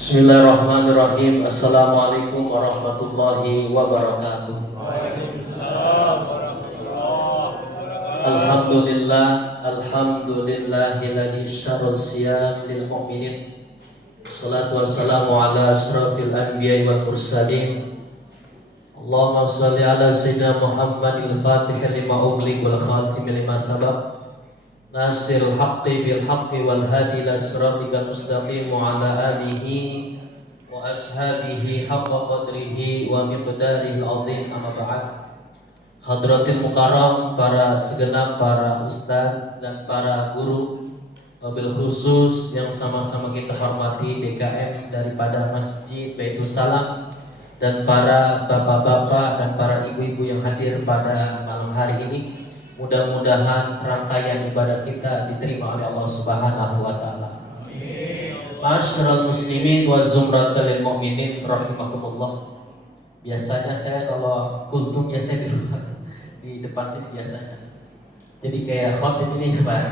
Bismillahirrahmanirrahim. Assalamualaikum warahmatullahi wabarakatuh. Waalaikumsalam warahmatullahi wabarakatuh. Alhamdulillahilladzi syarra siyam lil mu'minin. Shalatu wassalamu ala asrafil anbiya'i wal mursalin. Allahumma shalli ala sayyidina Muhammadil fatih lima ughliq wal khatim lima sabaq. Nasirul haqqi bil haqqi wal hadi ila siratikal mustaqim wa ala alihi wa ashabihi haqqa qadrihi wa miqdarihil azim, amma ba'd. Hadratil mukarram, para segenap para ustaz dan para guru, wabil khusus yang sama-sama kita hormati DKM daripada Masjid Baitul Salam, dan para bapak-bapak dan para ibu-ibu yang hadir pada malam hari ini. Mudah-mudahan rangkaian ibadah kita diterima oleh Allah Subhanahu wa taala. Ma'asyiral muslimin wa zumratal mu'minin rahimakumullah. Biasanya saya kalau kultum ya saya di depan sini biasanya. Jadi kayak khotib ini ya Pak.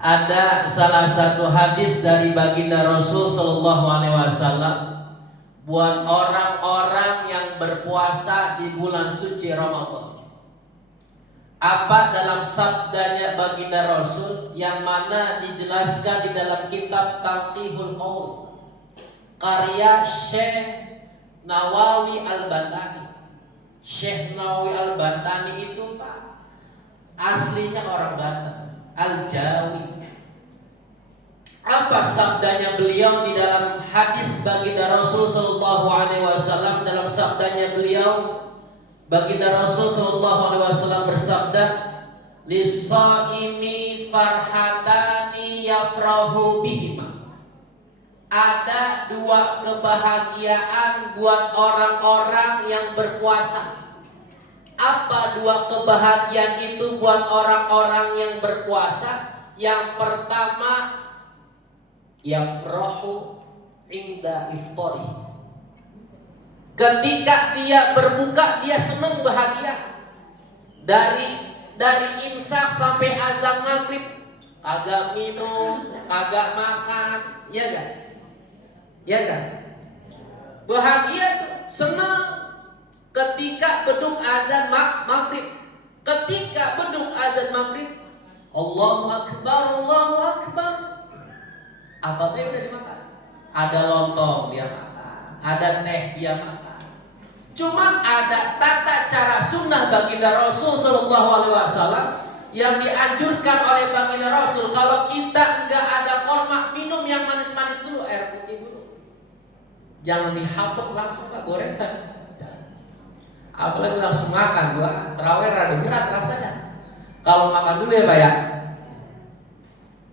Ada salah satu hadis dari baginda Rasul sallallahu alaihi wasallam buat orang-orang yang berpuasa di bulan suci Ramadan. Apa dalam sabdanya baginda Rasul yang mana dijelaskan di dalam kitab Tanqihul Qaul karya Syekh Nawawi Al-Bantani. Syekh Nawawi Al-Bantani itu Pak aslinya orang Banten, Al-Jawi. Apa sabdanya beliau di dalam hadis baginda Rasul sallallahu alaihi wasallam? Dalam sabdanya beliau, baginda Rasul sallallahu alaihi wasallam bersabda, "Lis-shaimi farhatani yafrahu bihima." Ada dua kebahagiaan buat orang-orang yang berpuasa. Apa dua kebahagiaan itu buat orang-orang yang berpuasa? Yang pertama, yafrahu inda iftari. Ketika dia berbuka dia senang bahagia. Dari imsak sampai azan maghrib kagak minum, kagak makan, ya kan? Ya kan? Bahagia tuh, senang. Ketika beduk azan maghrib, ketika beduk azan maghrib, Allahu akbar, Allahu akbar. Apa dia udah dimakan? Ada lontong dia makan, ada teh dia makan. Cuman ada tata cara sunnah baginda Rasul sallallahu alaihi wasallam yang dianjurkan oleh baginda Rasul. Kalau kita nggak ada korma, minum yang manis-manis dulu, air putih dulu. Jangan dihapuk langsung Pak, gorengan. Apalagi langsung makan, gua terawih rada berat rasanya. Kalau makan dulu ya Pak ya.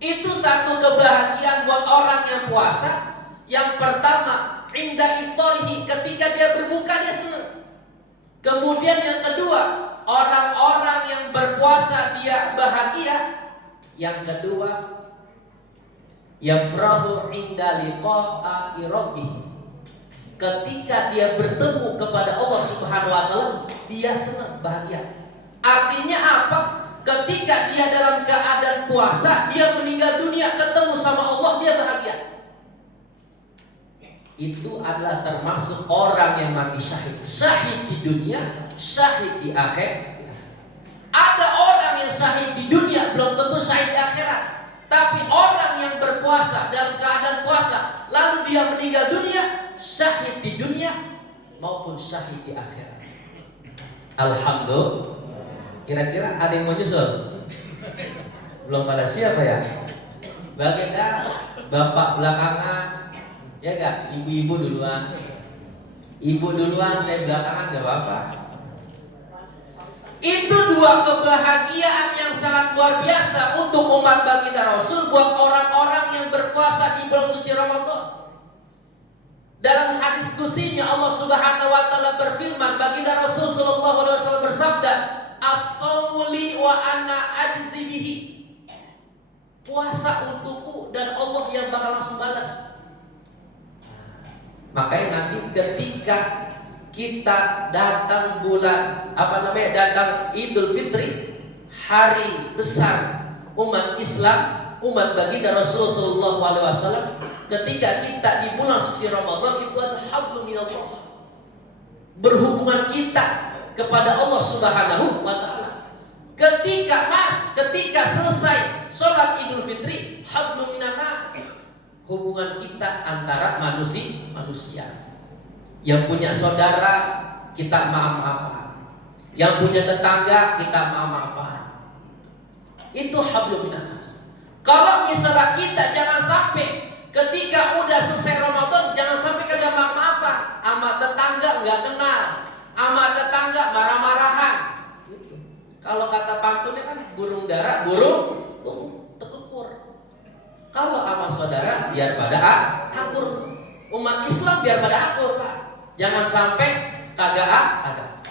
Itu satu kebahagiaan buat orang yang puasa. Yang pertama, inda iftarihi, ketika dia berbuka dia senang. Kemudian yang kedua, orang-orang yang berpuasa dia bahagia. Yang kedua, yafrahu inda liqa'i rabbih. Ketika dia bertemu kepada Allah Subhanahu wa taala, dia senang, bahagia. Artinya apa? Ketika dia dalam keadaan puasa, dia meninggal dunia ketemu sama Allah, dia bahagia. Itu adalah termasuk orang yang mati syahid. Syahid di dunia, syahid di akhirat. Ada orang yang syahid di dunia, belum tentu syahid di akhirat. Tapi orang yang berpuasa dalam keadaan puasa, lalu dia meninggal dunia, syahid di dunia maupun syahid di akhirat. Alhamdulillah. Kira-kira ada yang mau nyusul? Belum pada siapa ya? Baginda, bapak belakangan, ya gak? Ibu-ibu duluan. Ibu duluan, saya belakangan, gak apa-apa. Itu dua kebahagiaan yang sangat luar biasa untuk umat baginda Rasul buat orang-orang yang berpuasa di bulan suci Ramadan. Dalam hadis qudsinya Allah Subhanahu wa taala berfirman, baginda Rasul sallallahu alaihi wasallam bersabda, "As-shaumu li wa ana ajzi bihi." Puasa untukku dan Allah yang bakal langsung balas. Makanya nanti ketika kita datang datang Idul Fitri, hari besar umat Islam, umat baginda Rasul sallallahu alaihi wasallam ketika kita di bulan suci Ramadan itu adalah hablum minallah. Berhubungan kita kepada Allah Subhanahu wa taala. Ketika selesai sholat Idul Fitri, hablum minanas. Hubungan kita antara manusia. Yang punya saudara kita maaf-maafan. Yang punya tetangga kita maaf-maafan. Itu hablum minanas. Kalau misalnya kita jangan sampai ketika udah selesai Ramadan jangan sampai kagak maaf-maafan. Sama tetangga nggak kenal, sama tetangga marah-marahan. Gitu. Kalau kata pantunnya kan burung dara, burung tekukur. Kalau sama saudara biar pada akur. Umat Islam biar pada akur, Pak. Jangan sampai kagak ada.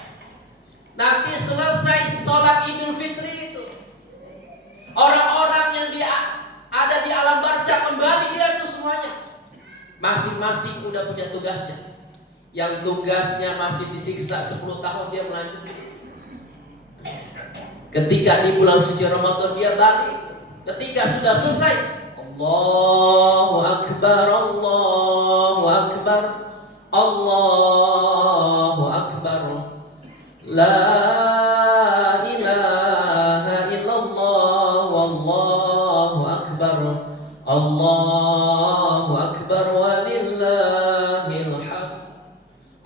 Nanti selesai sholat Idul Fitri itu, orang-orang yang ada di alam barzakh kembali dia tuh semuanya. Masing-masing udah punya tugasnya. Yang tugasnya masih disiksa 10 tahun dia melanjutkan. Ketika di bulan suci Ramadan dia balik. Ketika sudah selesai, Allahu Akbar, Allahu Akbar, Allahu Akbar, La ilaha illallah, Wallahu Akbar, Allahu Akbar, walillahil hamd.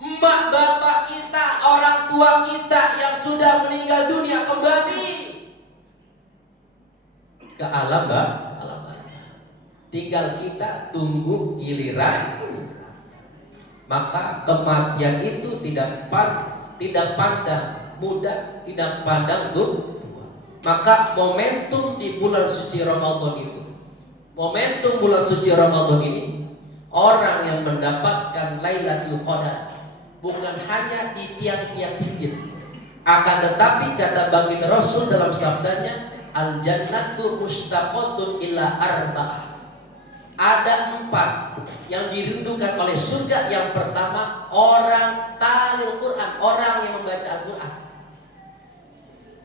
Mbak bapak kita, orang tua kita yang sudah meninggal dunia kembali ke alam barzakh. Tinggal kita tunggu giliran. Maka kematian itu tidak pandang muda, tidak pandang tua. Maka momentum di bulan suci Ramadan itu, momentum bulan suci Ramadan ini, orang yang mendapatkan Lailatul Qadar bukan hanya di tiang-tiang masjid, akan tetapi kata baginda Rasul dalam sabdanya, al jannatu mustaqatun ila arba'ah. Ada 4 yang dirindukan oleh surga. Yang pertama, orang talil Quran, orang yang membaca Al-Quran.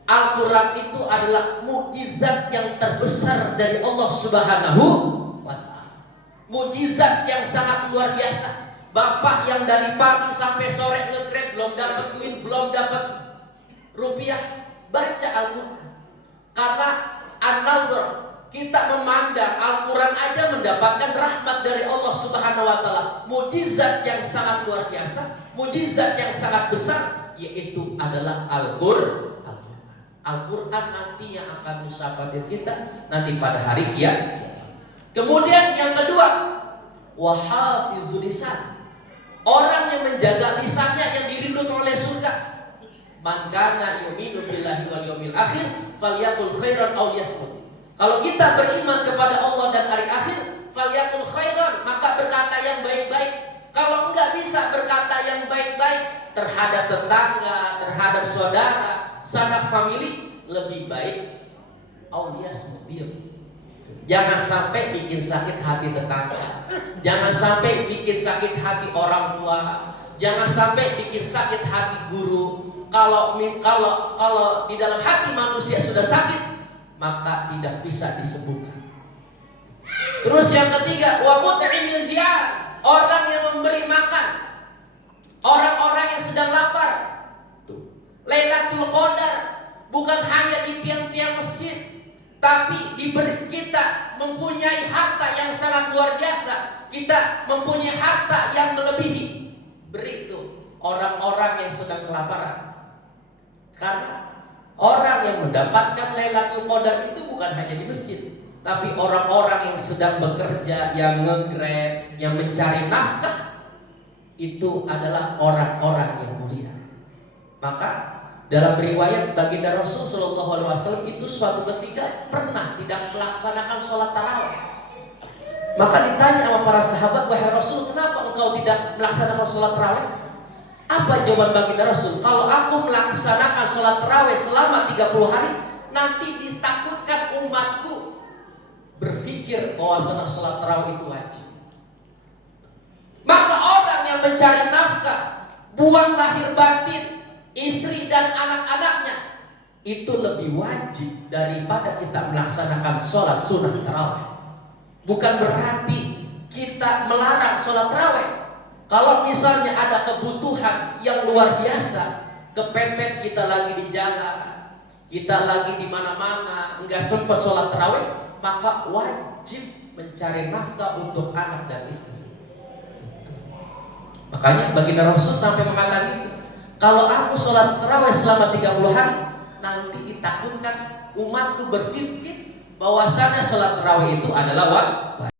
Al-Quran itu adalah mukjizat yang terbesar dari Allah Subhanahu wa ta'ala. Mukjizat yang sangat luar biasa. Bapak yang dari pagi sampai sore nge-grab belum dapat duit, belum dapat rupiah, baca Al-Quran. Karena an-nazar, kita memandang Al-Quran aja mendapatkan rahmat dari Allah Subhanahu wa ta'ala. Mukjizat yang sangat luar biasa, mukjizat yang sangat besar, yaitu adalah Al-Quran. Al-Quran nanti yang akan musyafatir kita nanti pada hari kiamat. Kemudian yang kedua, wahafizul lisan, orang yang menjaga lisannya yang dirindukan oleh surga. Man kana yu'minu billahi wal yawmil akhir falyaqul khairan aw liyasmut. Kalau kita beriman kepada Allah dan hari akhir, falyaqul khairan, maka berkata yang baik-baik. Kalau enggak bisa berkata yang baik-baik terhadap tetangga, terhadap saudara, sanak famili, lebih baik aulias mobil. Jangan sampai bikin sakit hati tetangga, jangan sampai bikin sakit hati orang tua, jangan sampai bikin sakit hati guru. Kalau di dalam hati manusia sudah sakit, maka tidak bisa disembuhkan. Terus yang ketiga, wa mut'imil ji'an, orang yang memberi makan orang-orang yang sedang lapar. Tuh, Lailatul Qadar bukan hanya di tiang-tiang masjid, tapi diberi kita mempunyai harta yang sangat luar biasa. Kita mempunyai harta yang melebihi. Beri itu orang-orang yang sedang kelaparan. Karena orang yang mendapatkan Lailatul Qadar itu bukan hanya di masjid, tapi orang-orang yang sedang bekerja, yang nge-grab, yang mencari nafkah, itu adalah orang-orang yang mulia. Maka dalam riwayat baginda Rasul Shallallahu Alaihi Wasallam itu suatu ketika pernah tidak melaksanakan sholat tarawih. Maka ditanya sama para sahabat, wahai Rasul, kenapa engkau tidak melaksanakan sholat tarawih? Apa jawaban baginda Rasul? Kalau aku melaksanakan sholat tarawih selama 30 hari, nanti ditakutkan umatku berpikir bahwa sholat tarawih itu wajib. Maka orang yang mencari nafkah, buang lahir batin, istri dan anak-anaknya, itu lebih wajib daripada kita melaksanakan sholat sunnah tarawih. Bukan berarti kita melarang sholat tarawih. Kalau misalnya ada kebutuhan yang luar biasa, kepepet kita lagi di jalan, kita lagi di mana-mana, nggak sempat sholat tarawih, maka wajib mencari nafkah untuk anak dan istri. Makanya baginda Rasul sampai mengatakan itu, kalau aku sholat tarawih selama 30 hari, nanti ditakutkan umatku berpikir bahwasanya sholat tarawih itu adalah wajib.